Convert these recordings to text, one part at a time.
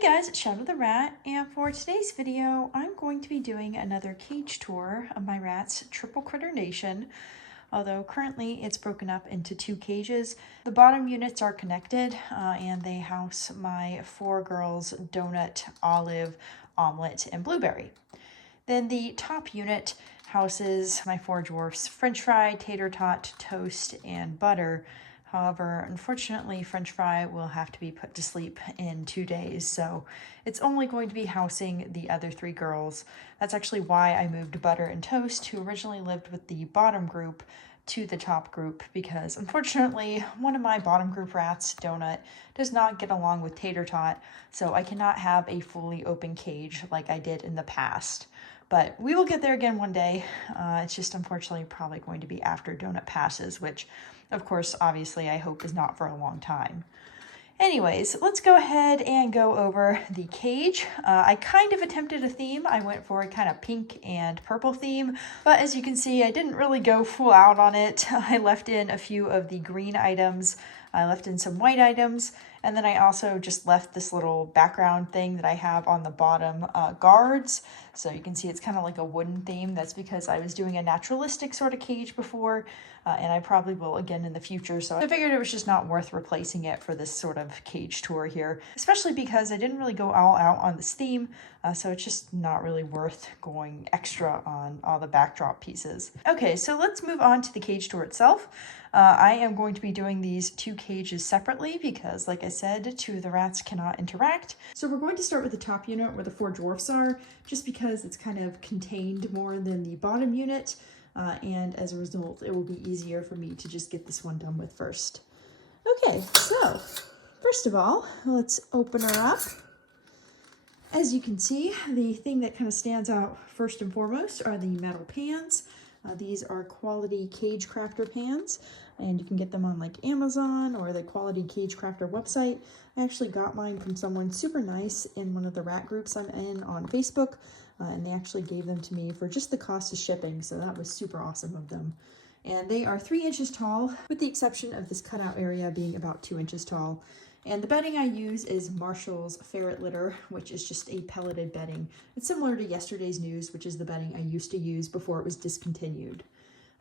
guys, it's Shadow the Rat, and for today's video, I'm going to be doing another cage tour of my rat's Triple Critter Nation. Although currently it's broken up into two cages. The bottom units are connected and they house my four girls, Donut, Olive, Omelet, and Blueberry. Then the top unit houses my four dwarfs, French Fry, Tater Tot, Toast, and Butter. However, unfortunately, French Fry will have to be put to sleep in 2 days, so it's only going to be housing the other three girls. That's actually why I moved Butter and Toast, who originally lived with the bottom group, to the top group, because unfortunately, one of my bottom group rats, Donut, does not get along with Tater Tot, so I cannot have a fully open cage like I did in the past. But we will get there again one day. It's just unfortunately probably going to be after Donut passes, which of course, obviously, I hope is not for a long time. Anyways, let's go ahead and go over the cage. I kind of attempted a theme. I went for a kind of pink and purple theme, but as you can see, I didn't really go full out on it. I left in a few of the green items. I left in some white items, and then I also just left this little background thing that I have on the bottom guards. So you can see it's kind of like a wooden theme. That's because I was doing a naturalistic sort of cage before, and I probably will again in the future. So I figured it was just not worth replacing it for this sort of cage tour here, especially because I didn't really go all out on this theme. So it's just not really worth going extra on all the backdrop pieces. Okay, so let's move on to the cage tour itself. I am going to be doing these two cages separately because, like I said, two of the rats cannot interact. So we're going to start with the top unit where the four dwarfs are, just because it's kind of contained more than the bottom unit. And as a result, it will be easier for me to just get this one done with first. Okay, so first of all, let's open her up. As you can see, the thing that kind of stands out first and foremost are the metal pans. These are quality Cage Crafter pans, and you can get them on like Amazon or the Quality Cage Crafter website. I actually got mine from someone super nice in one of the rat groups I'm in on Facebook, and they actually gave them to me for just the cost of shipping, so that was super awesome of them. And they are 3 inches tall, with the exception of this cutout area being about 2 inches tall. And the bedding I use is Marshall's Ferret Litter, which is just a pelleted bedding. It's similar to Yesterday's News, which is the bedding I used to use before it was discontinued.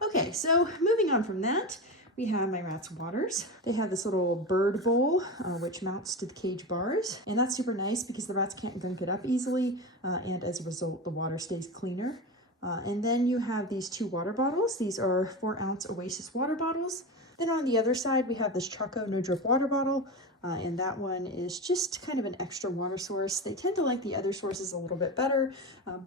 Okay, so moving on from that, we have my rat's waters. They have this little bird bowl, which mounts to the cage bars. And that's super nice because the rats can't drink it up easily, and as a result, the water stays cleaner. And then you have these 2 water bottles. These are 4-ounce Oasis water bottles. Then on the other side, we have this Choco No Drip water bottle, and that one is just kind of an extra water source. They tend to like the other sources a little bit better,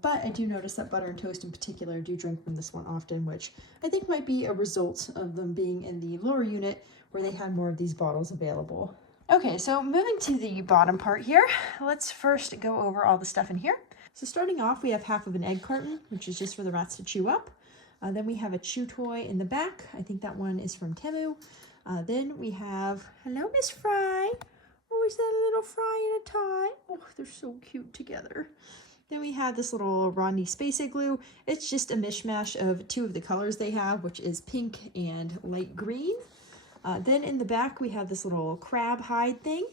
but I do notice that Butter and Toast in particular do drink from this one often, which I think might be a result of them being in the lower unit where they had more of these bottles available. Okay, so moving to the bottom part here, let's first go over all the stuff in here. So starting off, we have half of an egg carton, which is just for the rats to chew up. Then we have a chew toy in the back. I think that one is from Temu. Then we have, hello, Miss Fry. Oh, is that a little Fry and a tie? Oh, they're so cute together. Then we have this little Rodney Space Igloo. It's just a mishmash of 2 of the colors they have, which is pink and light green. Then in the back, we have this little crab hide thing.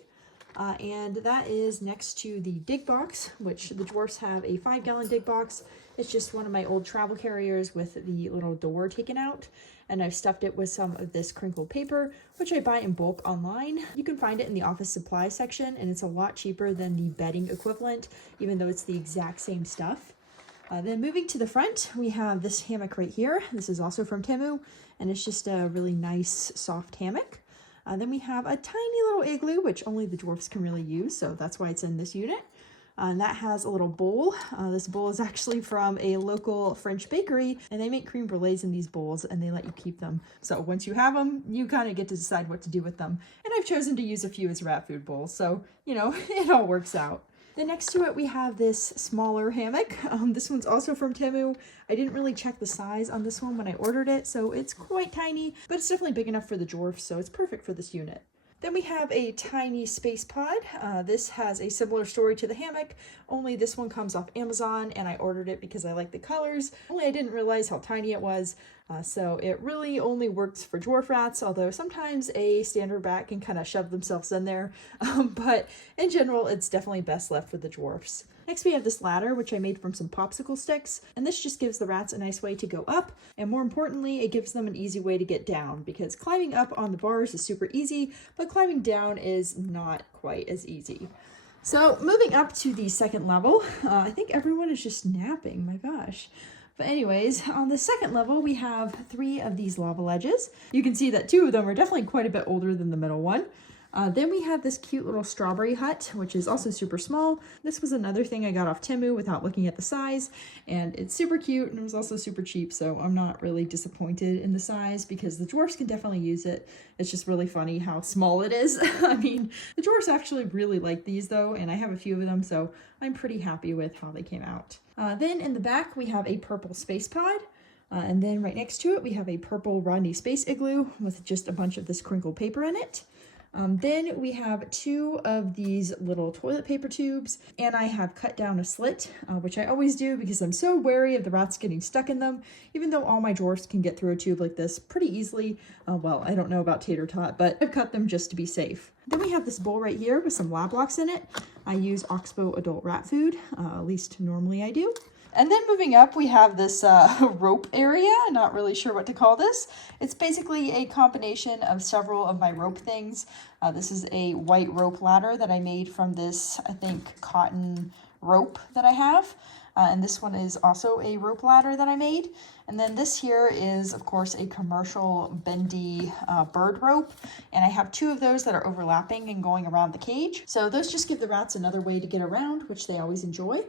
And that is next to the dig box, which the dwarfs have a 5-gallon dig box. It's just one of my old travel carriers with the little door taken out, and I've stuffed it with some of this crinkled paper, which I buy in bulk online. You can find it in the office supply section, and it's a lot cheaper than the bedding equivalent, even though it's the exact same stuff. Then moving to the front, we have this hammock right here. This is also from Temu, and it's just a really nice soft hammock. Then we have a tiny little igloo, which only the dwarfs can really use, so that's why it's in this unit. And that has a little bowl. This bowl is actually from a local French bakery, and they make creme brulees in these bowls, and they let you keep them. So once you have them, you kind of get to decide what to do with them. And I've chosen to use a few as rat food bowls, so, you know, it all works out. Then next to it, we have this smaller hammock. This one's also from Temu. I didn't really check the size on this one when I ordered it, so it's quite tiny, but it's definitely big enough for the dwarfs, so it's perfect for this unit. Then we have a tiny space pod. This has a similar story to the hammock, only this one comes off Amazon, and I ordered it because I like the colors. Only I didn't realize how tiny it was, so it really only works for dwarf rats, although sometimes a standard rat can kind of shove themselves in there, but in general it's definitely best left with the dwarfs. Next we have this ladder, which I made from some popsicle sticks, and this just gives the rats a nice way to go up, and more importantly, it gives them an easy way to get down, because climbing up on the bars is super easy, but climbing down is not quite as easy. So moving up to the second level, I think everyone is just napping, my gosh. But anyways, on the second level, we have 3 of these lava ledges. You can see that 2 of them are definitely quite a bit older than the middle one. Then we have this cute little strawberry hut, which is also super small. This was another thing I got off Temu without looking at the size, and it's super cute and it was also super cheap, so I'm not really disappointed in the size because the dwarfs can definitely use it. It's just really funny how small it is. I mean, the dwarfs actually really like these though, and I have a few of them, so I'm pretty happy with how they came out. Then in the back, we have a purple space pod. And then right next to it, we have a purple Rodney space igloo with just a bunch of this crinkled paper in it. Then we have 2 of these little toilet paper tubes, and I have cut down a slit, which I always do because I'm so wary of the rats getting stuck in them, even though all my dwarfs can get through a tube like this pretty easily. Well, I don't know about Tater Tot, but I've cut them just to be safe. Then we have this bowl right here with some lab blocks in it. I use Oxbow adult rat food, at least normally I do. And then moving up, we have this rope area. Not really sure what to call this. It's basically a combination of several of my rope things. This is a white rope ladder that I made from this, I think, cotton rope that I have. And this one is also a rope ladder that I made. And then this here is, of course, a commercial bendy bird rope. And I have 2 of those that are overlapping and going around the cage. So those just give the rats another way to get around, which they always enjoy.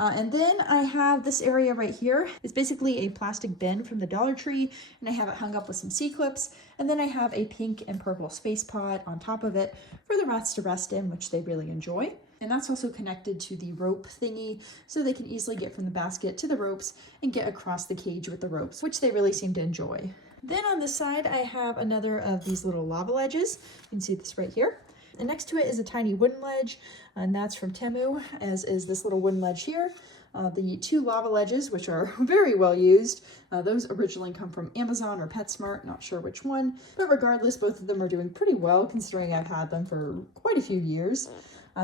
And then I have this area right here. It's basically a plastic bin from the Dollar Tree, and I have it hung up with some C-clips. And then I have a pink and purple space pod on top of it for the rats to rest in, which they really enjoy. And that's also connected to the rope thingy, so they can easily get from the basket to the ropes and get across the cage with the ropes, which they really seem to enjoy. Then on this side, I have another of these little lava ledges. You can see this right here. And next to it is a tiny wooden ledge, and that's from Temu, as is this little wooden ledge here. The 2 lava ledges, which are very well used, those originally come from Amazon or PetSmart, not sure which one. But regardless, both of them are doing pretty well, considering I've had them for quite a few years.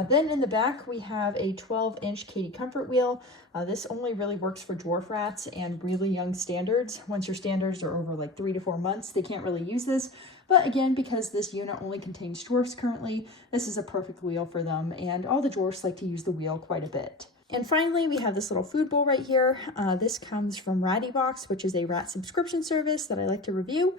Then in the back, we have a 12-inch Katie Comfort Wheel. This only really works for dwarf rats and really young standards. Once your standards are over like 3 to 4 months, they can't really use this. But again, because this unit only contains dwarfs currently, this is a perfect wheel for them, and all the dwarfs like to use the wheel quite a bit. And finally, we have this little food bowl right here. This comes from Ratty Box, which is a rat subscription service that I like to review.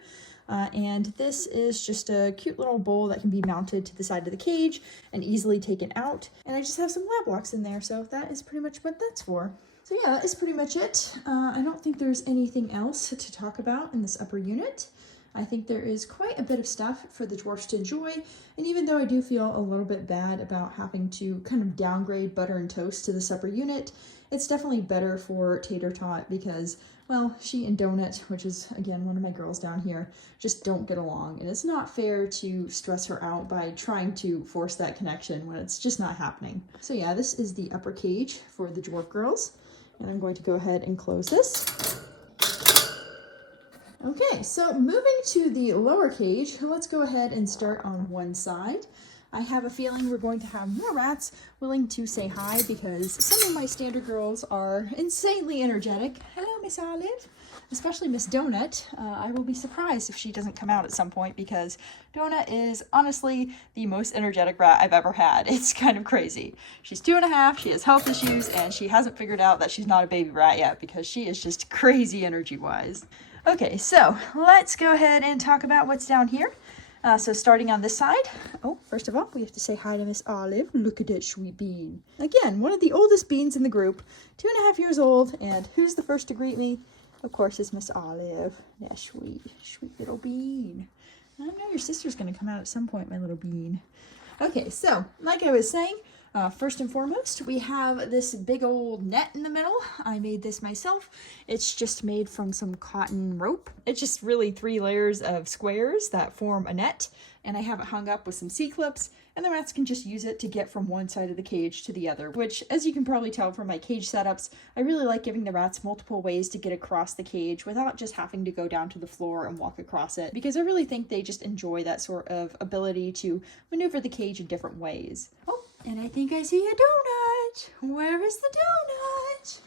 And this is just a cute little bowl that can be mounted to the side of the cage and easily taken out. And I just have some lab blocks in there, so that is pretty much what that's for. So yeah, that is pretty much it. I don't think there's anything else to talk about in this upper unit. I think there is quite a bit of stuff for the dwarfs to enjoy, and even though I do feel a little bit bad about having to kind of downgrade Butter and Toast to this upper unit, it's definitely better for Tater Tot because, well, she and Donut, which is, again, one of my girls down here, just don't get along, and it's not fair to stress her out by trying to force that connection when it's just not happening. So yeah, this is the upper cage for the dwarf girls, and I'm going to go ahead and close this. Okay, so moving to the lower cage, let's go ahead and start on one side. I have a feeling we're going to have more rats willing to say hi because some of my standard girls are insanely energetic. Hello, Miss Olive. Especially Miss Donut. I will be surprised if she doesn't come out at some point because Donut is honestly the most energetic rat I've ever had. It's kind of crazy. She's 2.5, she has health issues, and she hasn't figured out that she's not a baby rat yet because she is just crazy energy-wise. Okay, so let's go ahead and talk about what's down here. So starting on this side, first of all, we have to say hi to Miss Olive. Look at that sweet bean. Again, one of the oldest beans in the group, 2.5 years old, and who's the first to greet me? Of course, it's Miss Olive. That sweet, sweet little bean. I know your sister's going to come out at some point, my little bean. Okay, so like I was saying, first and foremost, we have this big old net in the middle. I made this myself. It's just made from some cotton rope. It's just really 3 layers of squares that form a net. and I have it hung up with some C-clips, and the rats can just use it to get from one side of the cage to the other, which, as you can probably tell from my cage setups, I really like giving the rats multiple ways to get across the cage without just having to go down to the floor and walk across it, because I really think they just enjoy that sort of ability to maneuver the cage in different ways. Oh, and I think I see a donut. Where is the donut?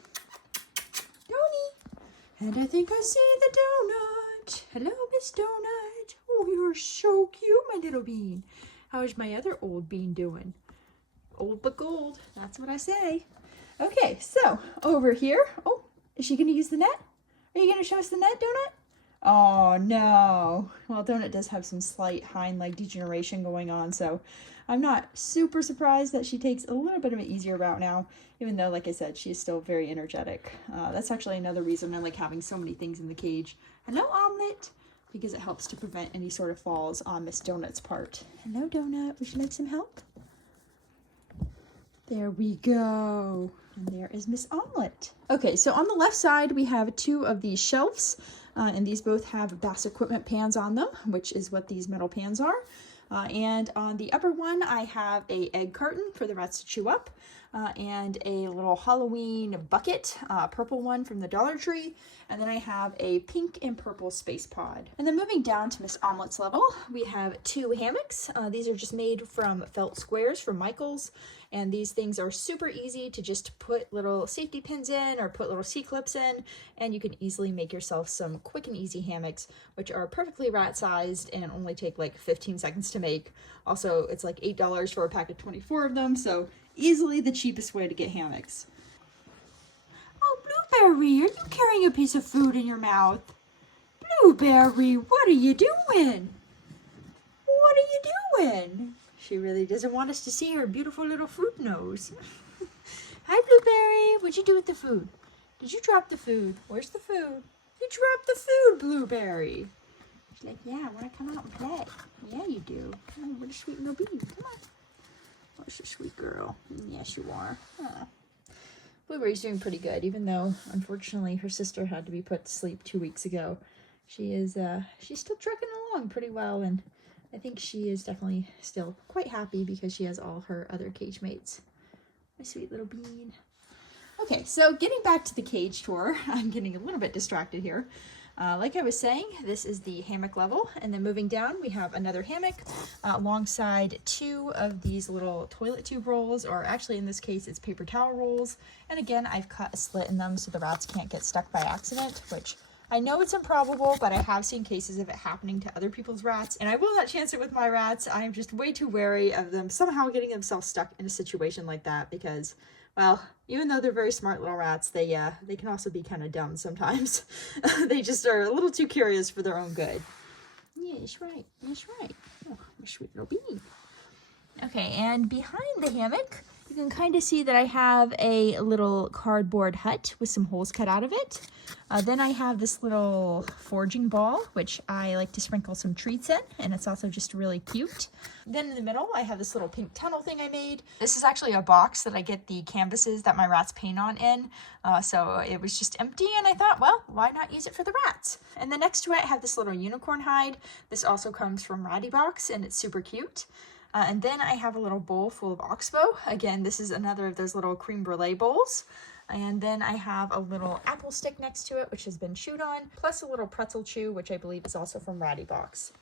Donnie. And I think I see the donut. Hello, Miss Donut. Oh, you're so cute, my little bean. How's my other old bean doing? Old but gold. That's what I say. Okay, so over here. Oh, is she going to use the net? Are you going to show us the net, Donut? Oh, no. Well, Donut does have some slight hind leg degeneration going on, so I'm not super surprised that she takes a little bit of an easier route now, even though, like I said, she's still very energetic. That's actually another reason I like having so many things in the cage. Hello, Omelet, because it helps to prevent any sort of falls on Miss Donut's part. Hello, Donut. Would you like some help? There we go. And there is Miss Omelet. Okay, so on the left side, we have two of these shelves, and these both have Bass Equipment pans on them, which is what these metal pans are. And on the upper one, I have a egg carton for the rats to chew up, and a little Halloween bucket, purple one from the Dollar Tree, and then I have a pink and purple space pod. And then moving down to Miss Omelet's level, we have two hammocks. These are just made from felt squares from Michael's, and these things are super easy to just put little safety pins in or put little C-clips in, and you can easily make yourself some quick and easy hammocks, which are perfectly rat-sized and only take like 15 seconds to make. Also, it's like $8 for a pack of 24 of them, so easily the cheapest way to get hammocks. Oh, Blueberry, are you carrying a piece of food in your mouth? Blueberry, what are you doing? What are you doing? She really doesn't want us to see her beautiful little fruit nose. Hi, Blueberry. What'd you do with the food? Did you drop the food? Where's the food? You dropped the food, Blueberry. She's like, yeah, I want to come out and play. Yeah, you do. Oh, what a sweet little bean. Come on. Oh, she's a sweet girl. Yes, you are. Oh. Blueberry's doing pretty good, even though, unfortunately, her sister had to be put to sleep 2 weeks ago. She's still trucking along pretty well, and I think she is definitely still quite happy because she has all her other cage mates. My sweet little bean. Okay, so getting back to the cage tour, I'm getting a little bit distracted here. Like I was saying, this is the hammock level, and then moving down, we have another hammock alongside two of these little toilet tube rolls, or actually in this case, it's paper towel rolls. And again, I've cut a slit in them so the rats can't get stuck by accident, which I know it's improbable, but I have seen cases of it happening to other people's rats, and I will not chance it with my rats. I am just way too wary of them somehow getting themselves stuck in a situation like that because, well, even though they're very smart little rats, they can also be kind of dumb sometimes. They just are a little too curious for their own good. Yes, right. Yes, right. Oh, my sweet little bean. Okay, and behind the hammock, you can kind of see that I have a little cardboard hut with some holes cut out of it. Then I have this little foraging ball, which I like to sprinkle some treats in, and it's also just really cute. Then in the middle, I have this little pink tunnel thing I made. This is actually a box that I get the canvases that my rats paint on in, so it was just empty, and I thought, well, why not use it for the rats? And then next to it, I have this little unicorn hide. This also comes from Ratty Box, and it's super cute. And then I have a little bowl full of oxbow. Again, this is another of those little creme brulee bowls. And then I have a little apple stick next to it, which has been chewed on, plus a little pretzel chew, which I believe is also from Ratty Box.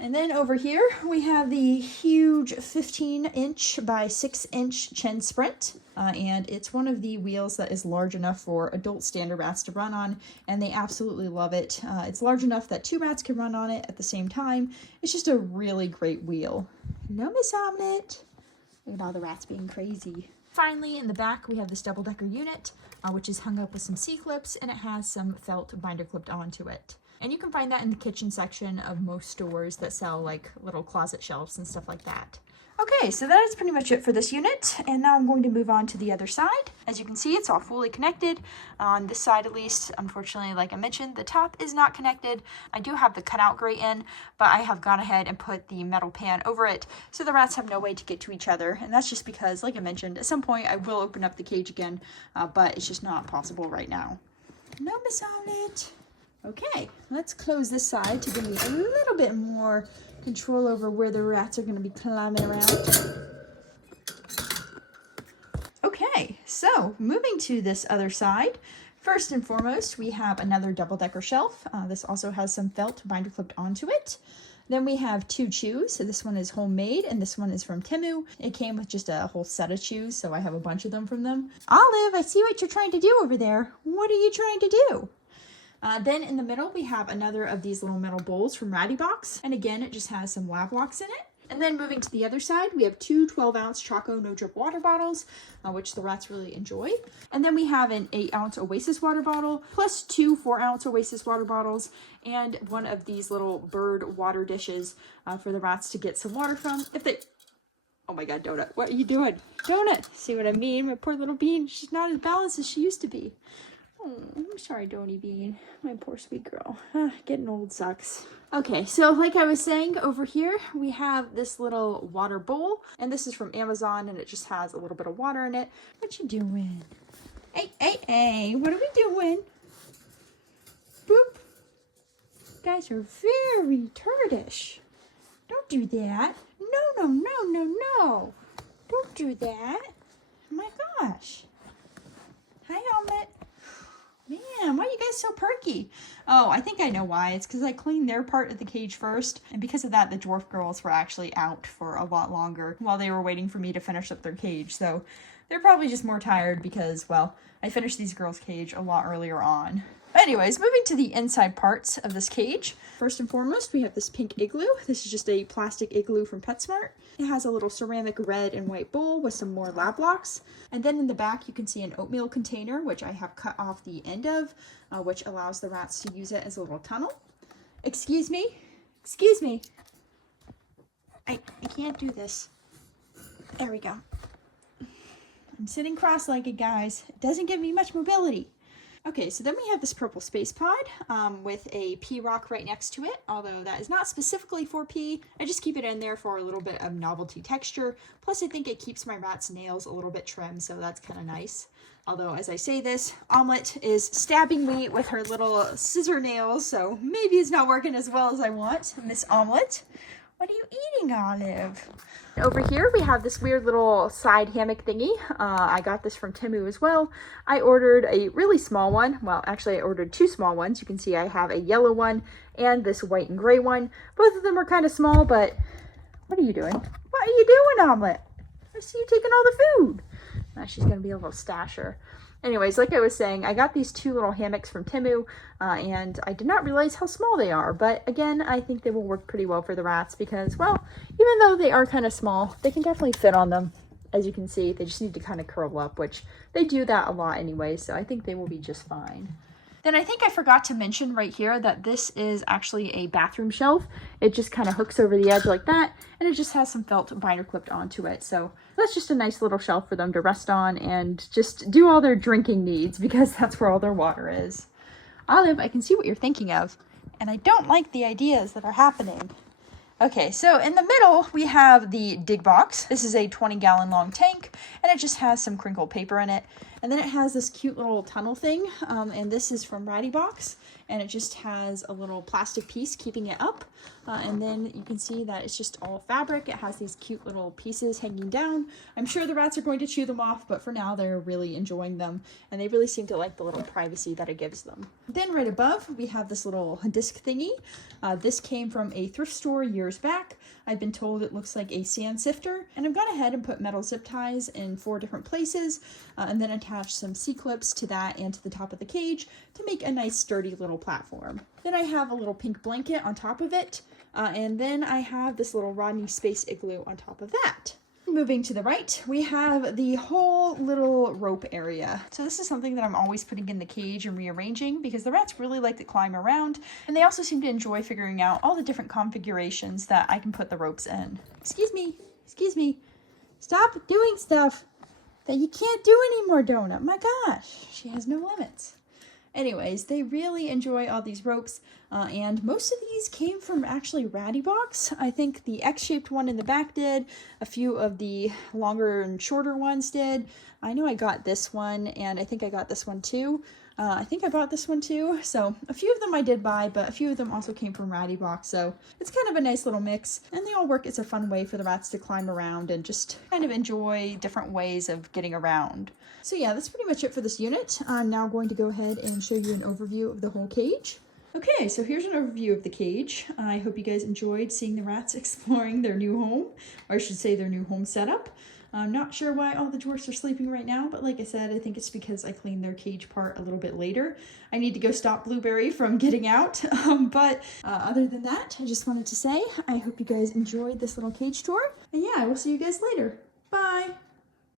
And then over here, we have the huge 15-inch by 6-inch Chin Sprint. And it's one of the wheels that is large enough for adult standard rats to run on, and they absolutely love it. It's large enough that 2 rats can run on it at the same time. It's just a really great wheel. Hello, Miss Omelet. Look at all the rats being crazy. Finally, in the back, we have this double-decker unit, which is hung up with some C-clips, and it has some felt binder clipped onto it. And you can find that in the kitchen section of most stores that sell like little closet shelves and stuff like that. Okay, so that is pretty much it for this unit, and now I'm going to move on to the other side. As you can see, it's all fully connected. On this side at least, unfortunately, like I mentioned, the top is not connected. I do have the cutout grate in, but I have gone ahead and put the metal pan over it, so the rats have no way to get to each other, and that's just because, like I mentioned, at some point I will open up the cage again, but it's just not possible right now. No, Miss Omelet. Okay, let's close this side to give me a little bit more control over where the rats are going to be climbing around. Okay, so moving to this other side. First and foremost, we have another double-decker shelf. This also has some felt binder clipped onto it. Then we have 2 chews. So this one is homemade and this one is from Temu. It came with just a whole set of chews, so I have a bunch of them from them. Olive, I see what you're trying to do over there. What are you trying to do? Then in the middle, we have another of these little metal bowls from Ratty Box. And again, it just has some lab walks in it. And then moving to the other side, we have 2 12-ounce Choco No Drip water bottles, which the rats really enjoy. And then we have an 8-ounce Oasis water bottle, plus 2 4-ounce Oasis water bottles, and one of these little bird water dishes for the rats to get some water from. If they... Oh my God, Donut, what are you doing? Donut, see what I mean? My poor little bean, she's not as balanced as she used to be. Oh, I'm sorry, Donny Bean. My poor sweet girl. Getting old sucks. Okay, so like I was saying, over here we have this little water bowl, and this is from Amazon, and it just has a little bit of water in it. What you doing? Hey, what are we doing? Boop. You guys are very turdish. Don't do that. No. Don't do that. Oh my gosh. Hi, Omelet. Man, why are you guys so perky? Oh, I think I know why. It's because I cleaned their part of the cage first. And because of that, the dwarf girls were actually out for a lot longer while they were waiting for me to finish up their cage. So they're probably just more tired because, well, I finished these girls' cage a lot earlier on. Anyways, moving to the inside parts of this cage. First and foremost, we have this pink igloo. This is just a plastic igloo from PetSmart. It has a little ceramic red and white bowl with some more lab blocks. And then in the back, you can see an oatmeal container, which I have cut off the end of, which allows the rats to use it as a little tunnel. Excuse me. I can't do this. There we go. I'm sitting cross-legged, guys. It doesn't give me much mobility. Okay, so then we have this purple space pod with a pea rock right next to it, although that is not specifically for pea. I just keep it in there for a little bit of novelty texture. Plus, I think it keeps my rat's nails a little bit trimmed, so that's kind of nice. Although, as I say this, Omelet is stabbing me with her little scissor nails, so maybe it's not working as well as I want. Miss Omelet, what are you eating, Olive? Over here, we have this weird little side hammock thingy. I got this from Temu as well. I ordered a really small one. Well, actually, I ordered 2 small ones. You can see I have a yellow one and this white and gray one. Both of them are kind of small, but what are you doing? What are you doing, Omelet? I see you taking all the food. Now she's going to be a little stasher. Anyways, like I was saying, I got these 2 little hammocks from Temu, and I did not realize how small they are. But again, I think they will work pretty well for the rats because, well, even though they are kind of small, they can definitely fit on them. As you can see, they just need to kind of curl up, which they do that a lot anyway, so I think they will be just fine. Then I think I forgot to mention right here that this is actually a bathroom shelf. It just kind of hooks over the edge like that, and it just has some felt binder clipped onto it. So that's just a nice little shelf for them to rest on and just do all their drinking needs because that's where all their water is. Olive, I can see what you're thinking of, and I don't like the ideas that are happening. Okay, so in the middle, we have the dig box. This is a 20-gallon long tank, and it just has some crinkled paper in it. And then it has this cute little tunnel thing, and this is from Ratty Box, and it just has a little plastic piece keeping it up. And then you can see that it's just all fabric. It has these cute little pieces hanging down. I'm sure the rats are going to chew them off, but for now they're really enjoying them, and they really seem to like the little privacy that it gives them. Then right above, we have this little disc thingy. This came from a thrift store years back. I've been told it looks like a sand sifter, and I've gone ahead and put metal zip ties in 4 different places, and then attached some C-clips to that and to the top of the cage to make a nice sturdy little platform. Then I have a little pink blanket on top of it, and then I have this little Rodney Space Igloo on top of that. Moving to the right, we have the whole little rope area. So this is something that I'm always putting in the cage and rearranging because the rats really like to climb around, and they also seem to enjoy figuring out all the different configurations that I can put the ropes in. Excuse me, stop doing stuff that you can't do anymore, Donut. My gosh, she has no limits. Anyways, they really enjoy all these ropes, and most of these came from actually Ratty Box. I think the X-shaped one in the back did, a few of the longer and shorter ones did. I know I got this one, and I think I got this one too. I think I bought this one too. So a few of them I did buy, but a few of them also came from Ratty Box. So it's kind of a nice little mix, and they all work. It's a fun way for the rats to climb around and just kind of enjoy different ways of getting around. So yeah, that's pretty much it for this unit. I'm now going to go ahead and show you an overview of the whole cage. Okay, so here's an overview of the cage. I hope you guys enjoyed seeing the rats exploring their new home, or I should say their new home setup. I'm not sure why all the dwarfs are sleeping right now, but like I said, I think it's because I cleaned their cage part a little bit later. I need to go stop Blueberry from getting out. But other than that, I just wanted to say I hope you guys enjoyed this little cage tour. And yeah, I will see you guys later. Bye!